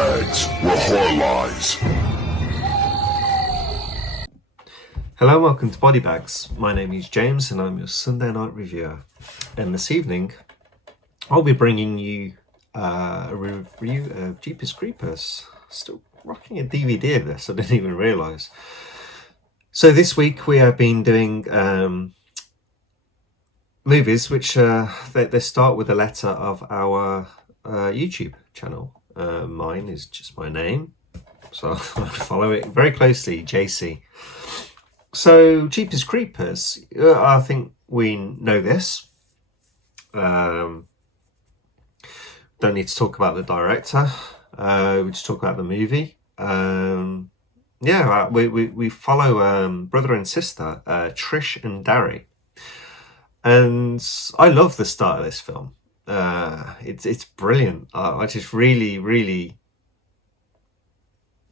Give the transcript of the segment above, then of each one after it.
bags were horror lies. Hello and welcome to Body Bags. My name is James and I'm your Sunday night reviewer. And this evening I'll be bringing you a review of Jeepers Creepers. Still rocking a DVD of this, I didn't even realise. So this week we have been doing movies which they start with the letter of our YouTube channel. Mine is just my name, so I follow it very closely, JC. So, Jeepers Creepers, I think we know this. Don't need to talk about the director. We just talk about the movie. We follow brother and sister, Trish and Darry. And I love the start of this film. It's brilliant. I just really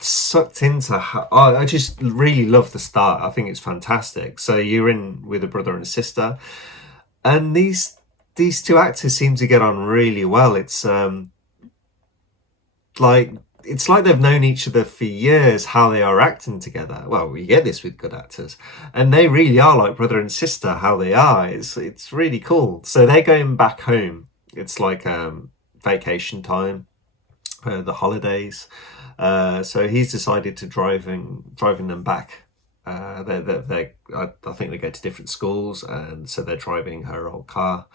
sucked into I just really love the start. I think it's fantastic. So you're in with a brother and a sister, and these two actors seem to get on really well. It's like they've known each other for years, how they are acting together. Well, we get this with good actors, and they really are like brother and sister, how they are. It's really cool. So they're going back home. It's like vacation time, the holidays. So he's decided to driving them back. I think they go to different schools, and so they're driving her old car.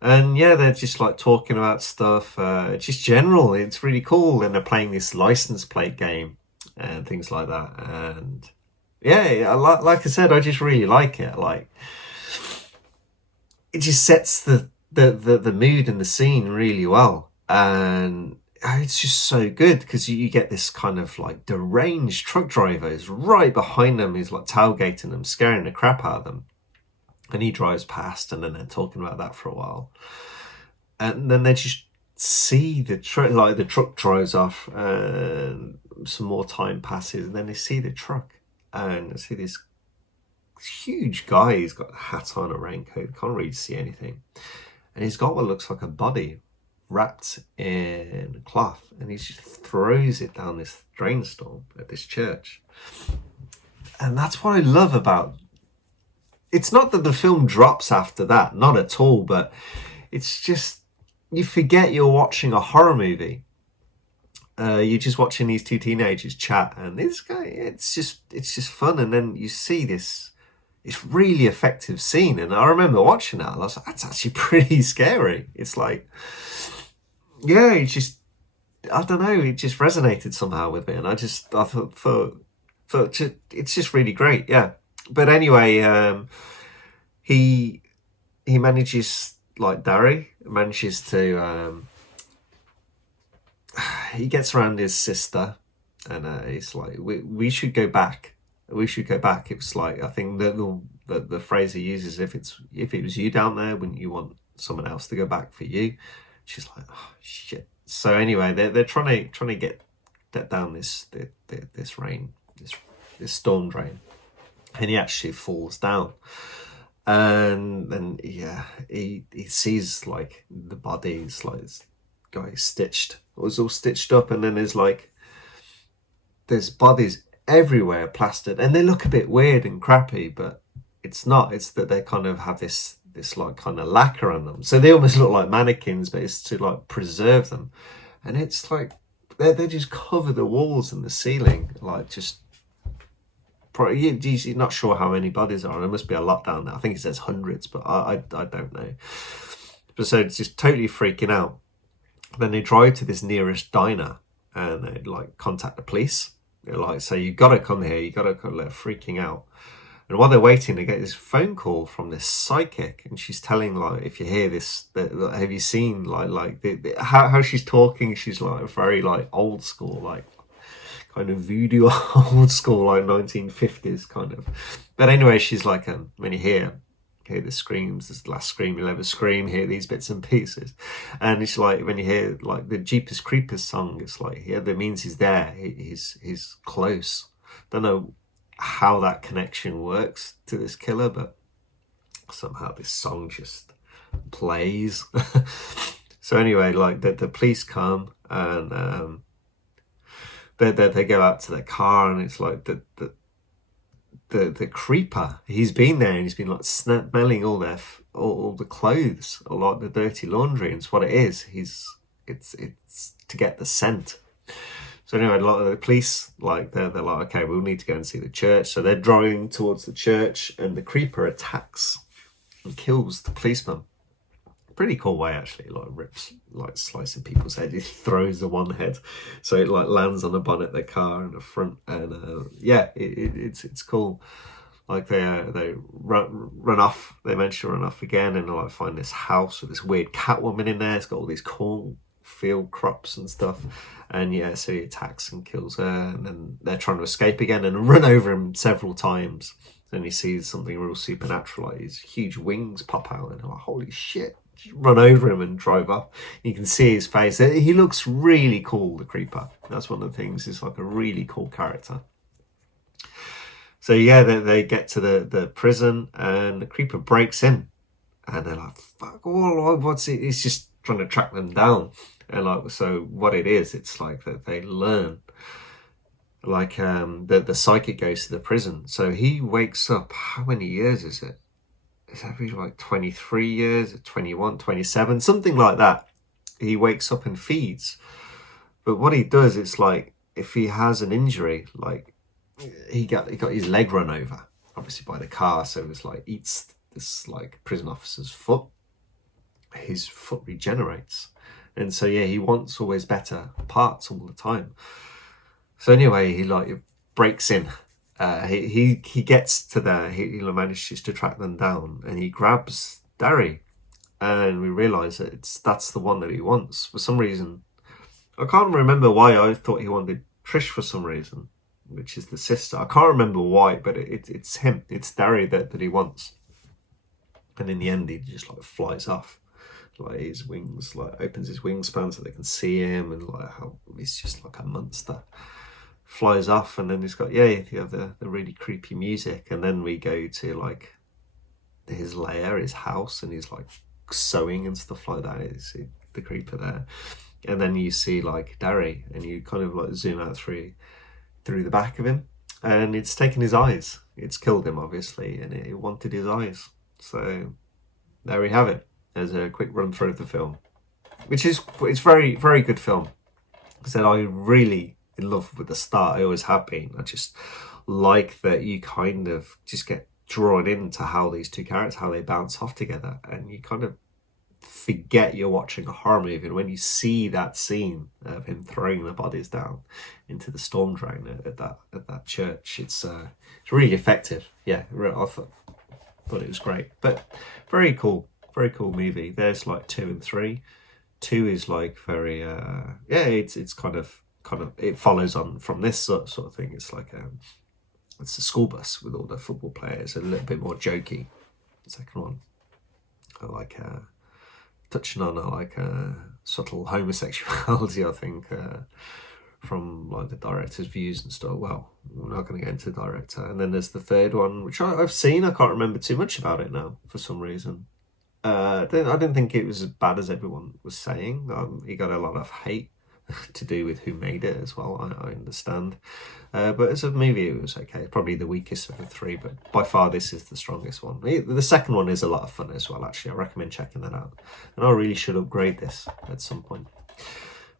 And yeah, they're just like talking about stuff, just general. It's really cool. And they're playing this license plate game and things like that. And yeah, like I said, I just really like it. Like, it just sets the mood and the scene really well. And it's just so good because you get this kind of like deranged truck driver who's right behind them. He's like tailgating them, scaring the crap out of them. And he drives past, and then they're talking about that for a while. And then they just see the truck, like the truck drives off, and some more time passes, and then they see the truck, and they see this huge guy. He's got a hat on, a raincoat, can't really see anything. And he's got what looks like a body wrapped in cloth, and he just throws it down this drain storm at this church. And that's what I love about. It's not that the film drops after that, not at all, but it's just, you forget you're watching a horror movie. You're just watching these two teenagers chat, and this guy, it's just fun. And then you see this really effective scene, and I remember watching that, and I was like, that's actually pretty scary. It's like, yeah, it just, I don't know, it just resonated somehow with me, and I thought it's just really great, yeah. But anyway, he manages, like Darry manages to, he gets around his sister, and he's like, we should go back. We should go back. It was like, I think the phrase he uses, if it was you down there, wouldn't you want someone else to go back for you? She's like, oh shit. So anyway, they're trying to get down this storm drain, and he actually falls down. And then yeah, he sees like the bodies, like this guy stitched. It was all stitched up, and then there's bodies everywhere plastered, and they look a bit weird and crappy, but it's not. It's that they kind of have this like kind of lacquer on them, so they almost look like mannequins, but it's to like preserve them. And it's like they just cover the walls and the ceiling, like just probably, you're not sure how many bodies are. There must be a lot down there. I think it says hundreds, but I don't know. But so it's just totally freaking out. Then they drive to this nearest diner, and they like contact the police. They're like, so you gotta come here, you gotta come. They're freaking out. And while they're waiting, they get this phone call from this psychic, and she's telling, like, if you hear this, have you seen how she's talking? She's like very like old school, like kind of voodoo old school, like 1950s kind of. But anyway, she's like, when you hear the screams, this last scream you'll ever scream, hear these bits and pieces. And it's like, when you hear like the Jeepers Creepers song, it's like, yeah, that means he's there, he's close. Don't know how that connection works to this killer, but somehow this song just plays. So anyway, like the police come, and they go out to their car, and it's like the creeper. He's been there, and he's been like smelling all all the clothes, or like the dirty laundry. And it's what it is. It's to get the scent. So anyway, a lot of the police, like they're like, okay, we'll need to go and see the church. So they're driving towards the church, and the creeper attacks and kills the policeman. Pretty cool way, actually. Like rips, like slicing people's head. He throws the one head, so it like lands on the bonnet of the car in the front. And yeah, it's cool. Like they run off. They manage to run off again, and they like find this house with this weird Catwoman in there. It's got all these cornfield crops and stuff. And yeah, so he attacks and kills her, and then they're trying to escape again and run over him several times. Then he sees something real supernatural, like his huge wings pop out, and I'm like, holy shit. Run over him and drive up. You can see his face. He looks really cool, the creeper. That's one of the things. He's like a really cool character. So yeah, they get to the prison, and the creeper breaks in, and they're like, fuck, what's it? He's just trying to track them down. And like, so what it is, it's like that they learn, like the psychic goes to the prison. So he wakes up, how many years is it? Is that really like 23 years, 21, 27, something like that. He wakes up and feeds. But what he does, it's like, if he has an injury, like he got his leg run over, obviously by the car. So it's like, eats this like prison officer's foot. His foot regenerates. And so, yeah, he wants always better parts all the time. So anyway, he like breaks in. He gets to there. He manages to track them down, and he grabs Derry, and we realise that that's the one that he wants. For some reason, I can't remember why. I thought he wanted Trish for some reason, which is the sister. I can't remember why, but it's him. It's Derry that he wants. And in the end, he just like flies off. Like his wings, like opens his wingspan so they can see him, and like how he's just like a monster. Flies off, and then he's got you have the really creepy music, and then we go to like his lair, his house, and he's like sewing and stuff like that. You see the creeper there, and then you see like Derry, and you kind of like zoom out through the back of him, and it's taken his eyes. It's killed him obviously, and it wanted his eyes. So there we have it. As a quick run through of the film, it's very, very good film. I said I really in love with the start. I always have been. I just like that you kind of just get drawn into how these two characters, how they bounce off together, and you kind of forget you're watching a horror movie. And when you see that scene of him throwing the bodies down into the storm drain at that church, it's really effective. Yeah, I thought it was great, but very cool. Very cool movie. There's like 2 and 3. 2 is like very it's kind of it follows on from this sort of thing. It's like it's a school bus with all the football players, a little bit more jokey. The second one, I like touching on subtle homosexuality, I think, from like the director's views and stuff. Well, we're not going to get into the director. And then there's the third one, which I've seen. I can't remember too much about it now for some reason. I didn't think it was as bad as everyone was saying. He got a lot of hate to do with who made it as well. I understand, but as a movie, it was okay. Probably the weakest of the 3, but by far this is the strongest one. The second one is a lot of fun as well. Actually, I recommend checking that out, and I really should upgrade this at some point.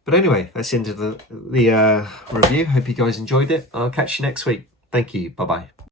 But anyway, that's the end of the review. Hope you guys enjoyed it. I'll catch you next week. Thank you. Bye bye.